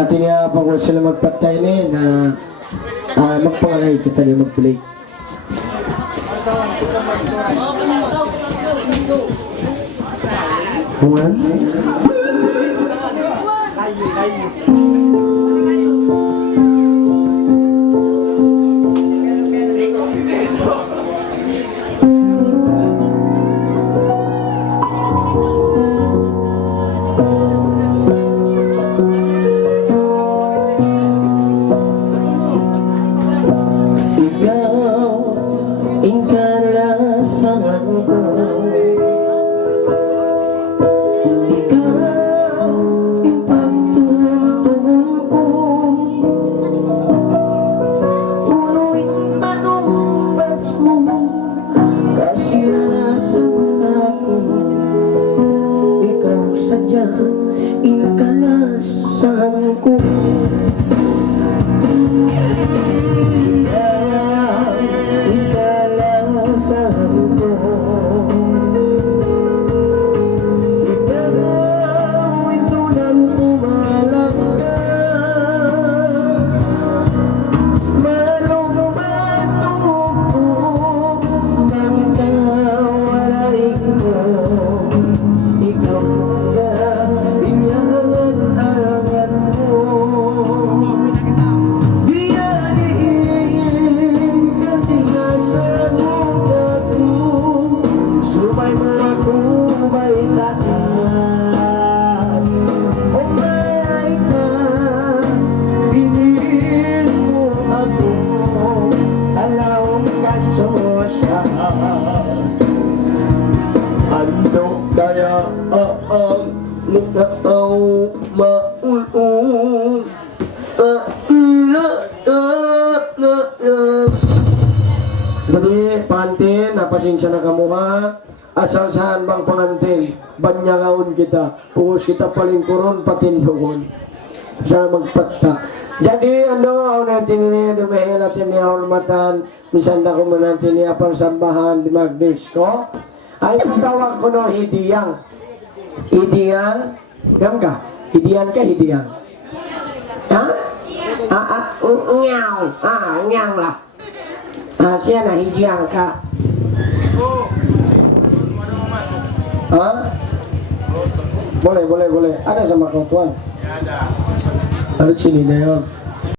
At iniapang ko sila magpatay ni na magpangalay kita din mag-play. Huwag? Inkalasan ko kaya nitaw maulong jadi pantin napasensya na kamuha asal saan bang pangantin banyagaon kita pugos kita palingkuron patindogon sa magpatta jadi ano natin ini dumahilat ni hormatan misanda ko natin ni apang sambahan di magdis ko ay tawag ko no hidiyang gam ka hidiyang ha nyaw lah siya na hidiyang ka ha boleh ada sama kau tuan ada sini na yun